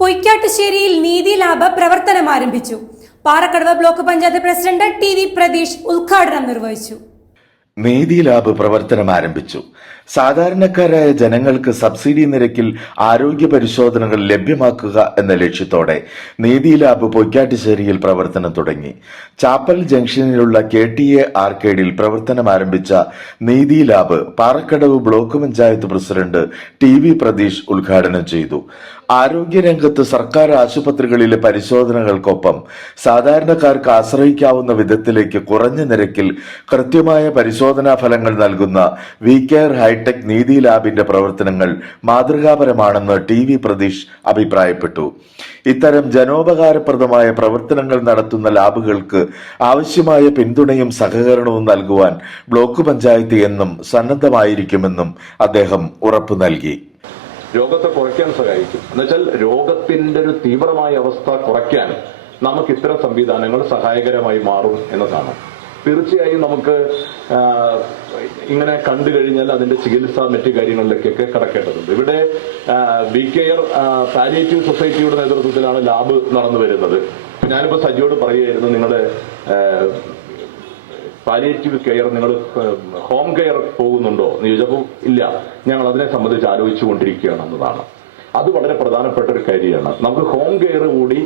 പൊയ്ക്കാട്ടുശ്ശേരിയിൽ നീതി ലാബ് പ്രവർത്തനം ആരംഭിച്ചു. Parakkadavu block panchayat president TV. Pratheesh ഉദ്ഘാടനം നിർവഹിച്ചു. നീതി ലാബ് പ്രവർത്തനം ആരംഭിച്ചു. സാധാരണക്കാരായ ജനങ്ങൾക്ക് സബ്സിഡി നിരക്കിൽ ആരോഗ്യ പരിശോധനകൾ ലഭ്യമാക്കുക എന്ന ലക്ഷ്യത്തോടെ നീതി ലാബ് പൊയ്ക്കാട്ടുശ്ശേരിയിൽ പ്രവർത്തനം തുടങ്ങി. ചാപ്പൽ ജംഗ്ഷനിലുള്ള KTA ആർക്കേഡിൽ പ്രവർത്തനം ആരംഭിച്ച നീതി lab Parakkadavu block panchayat president TV. Pratheesh ഉദ്ഘാടനം ചെയ്തു. ആരോഗ്യരംഗത്ത് സർക്കാർ ആശുപത്രികളിലെ പരിശോധനകൾക്കൊപ്പം സാധാരണക്കാർക്ക് ആശ്രയിക്കാവുന്ന വിധത്തിലേക്ക് കുറഞ്ഞ നിരക്കിൽ കൃത്യമായ പരിശോധനാ ഫലങ്ങൾ നൽകുന്ന VCare ഹൈടെക് നീതി ലാബിന്റെ പ്രവർത്തനങ്ങൾ മാതൃകാപരമാണെന്ന് ടി.വി. പ്രതീഷ് അഭിപ്രായപ്പെട്ടു. ഇത്തരം ജനോപകാരപ്രദമായ പ്രവർത്തനങ്ങൾ നടത്തുന്ന ലാബുകൾക്ക് ആവശ്യമായ പിന്തുണയും സഹകരണവും നൽകുവാൻ ബ്ലോക്ക് പഞ്ചായത്ത് എന്നും സന്നദ്ധമായിരിക്കുമെന്നും അദ്ദേഹം ഉറപ്പു നൽകി. രോഗത്തെ കുറയ്ക്കാൻ സഹായിക്കും. എന്നുവെച്ചാൽ രോഗത്തിന്റെ ഒരു തീവ്രമായ അവസ്ഥ കുറയ്ക്കാൻ നമുക്ക് ഇത്തരം സംവിധാനങ്ങൾ സഹായകരമായി മാറും എന്നതാണ്. തീർച്ചയായും നമുക്ക് ഇങ്ങനെ കണ്ടു കഴിഞ്ഞാൽ അതിന്റെ ചികിത്സ മറ്റു കാര്യങ്ങളിലേക്കൊക്കെ കടക്കേണ്ടതുണ്ട്. ഇവിടെ VCare പാലിയേറ്റീവ് സൊസൈറ്റിയുടെ നേതൃത്വത്തിലാണ് ലാബ് നടന്നു വരുന്നത്. ഞാനിപ്പോ സജിയോട് പറയുകയായിരുന്നു, നിങ്ങളുടെ പാലിയേറ്റീവ് കെയർ, നിങ്ങൾ ഹോം കെയർ പോകുന്നുണ്ടോ എന്ന് ചോദിച്ചപ്പോൾ ഇല്ല, ഞങ്ങൾ അതിനെ സംബന്ധിച്ച് ആലോചിച്ചുകൊണ്ടിരിക്കുകയാണ് എന്നതാണ്. അത് വളരെ പ്രധാനപ്പെട്ട ഒരു കാര്യമാണ്. നമുക്ക് ഹോം കെയർ കൂടി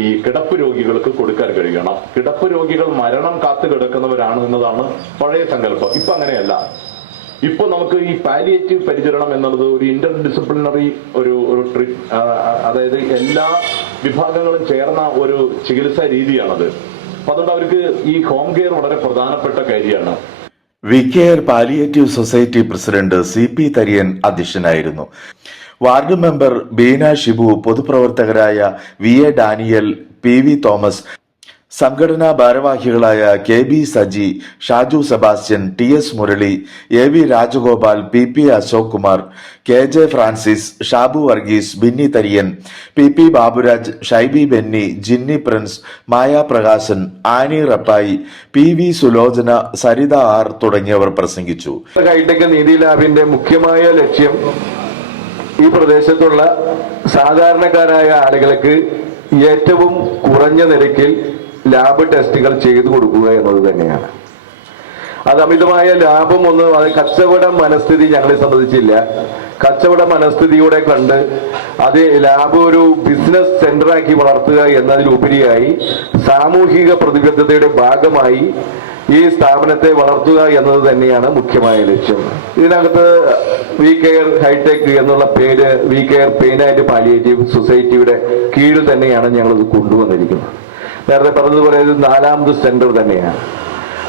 ഈ കിടപ്പ് രോഗികൾക്ക് കൊടുക്കാൻ കഴിയണം. കിടപ്പ് രോഗികൾ മരണം കാത്തു കിടക്കുന്നവരാണ് എന്നതാണ് പഴയ സങ്കല്പം. ഇപ്പൊ അങ്ങനെയല്ല. ഇപ്പൊ നമുക്ക് ഈ പാലിയേറ്റീവ് പരിചരണം എന്നുള്ളത് ഒരു ഇന്റർ ഡിസിപ്ലിനറി ഒരു അതായത് എല്ലാ വിഭാഗങ്ങളും ചേർന്ന ഒരു ചികിത്സാ രീതിയാണത്. അപ്പൊ അതുകൊണ്ട് അവർക്ക് ഈ ഹോം കെയർ വളരെ പ്രധാനപ്പെട്ട കാര്യമാണ്. VCare palliative society president CP Tharian അധ്യക്ഷനായിരുന്നു. വാർഡ് മെമ്പർ ബീന ഷിബു, പൊതുപ്രവർത്തകരായ VA ഡാനിയൽ, PV തോമസ്, സംഘടനാ ഭാരവാഹികളായ KB Saji, Shaju Sebastian, TS Murali, AV Rajagopal, PP Ashok Kumar, KJ Francis, Shabu Varghese, Binny Tharian, PP Baburaj, Shaiby Benny, Jinny Prince, Maya Prakashan, Annie Rappai, PV Sulochana, Saritha R തുടങ്ങിയവർ പ്രസംഗിച്ചു. ഹൈടെക് നീതി ലാബിന്റെ മുഖ്യമായ ലക്ഷ്യം ഈ പ്രദേശത്തുള്ള സാധാരണക്കാരായ ആളുകൾക്ക് ഏറ്റവും കുറഞ്ഞ നിരക്കിൽ ലാബ് ടെസ്റ്റുകൾ ചെയ്തു കൊടുക്കുക എന്നത് തന്നെയാണ്. അത് അമിതമായ ലാഭം ഒന്നും, അത് കച്ചവട മനസ്ഥിതി ഞങ്ങളെ സംബന്ധിച്ചില്ല. കച്ചവട മനസ്ഥിതിയോടെ കണ്ട് അത് ലാബ് ഒരു ബിസിനസ് സെന്ററാക്കി വളർത്തുക എന്നതിലുപരിയായി സാമൂഹിക പ്രതിബദ്ധതയുടെ ഭാഗമായി ഈ സ്ഥാപനത്തെ വളർത്തുക എന്നത് തന്നെയാണ് മുഖ്യമായ ലക്ഷ്യം. ഇതിനകത്ത് VCare ഹൈടെക് എന്നുള്ള പേര് VCare പെയിൻ ആൻഡ് പാലിയേറ്റീവ് സൊസൈറ്റിയുടെ കീഴിൽ തന്നെയാണ് ഞങ്ങളിത് കൊണ്ടുവന്നിരിക്കുന്നത്. നേരത്തെ പറഞ്ഞതുപോലെ ഇത് 4ാമത് സെന്റർ തന്നെയാണ്.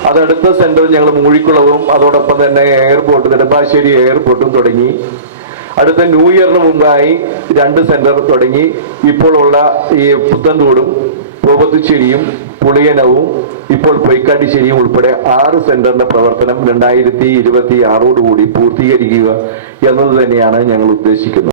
അതടുത്ത സെന്റർ ഞങ്ങൾ മൂഴിക്കുളവും അതോടൊപ്പം തന്നെ എയർപോർട്ട്, നെടുമ്പാശ്ശേരി എയർപോർട്ടും തുടങ്ങി. അടുത്ത ന്യൂ ഇയറിന് മുമ്പായി 2 സെന്റർ തുടങ്ങി. ഇപ്പോൾ ഉള്ള ഈ പുത്തൻതോടും പൂവത്തുശ്ശേരിയും പുളിയനവും ഇപ്പോൾ പൊയ്ക്കാട്ടുശ്ശേരിയും ഉൾപ്പെടെ 6 സെന്ററിന്റെ പ്രവർത്തനം 2026 പൂർത്തീകരിക്കുക എന്നത് തന്നെയാണ് ഞങ്ങൾ ഉദ്ദേശിക്കുന്നത്.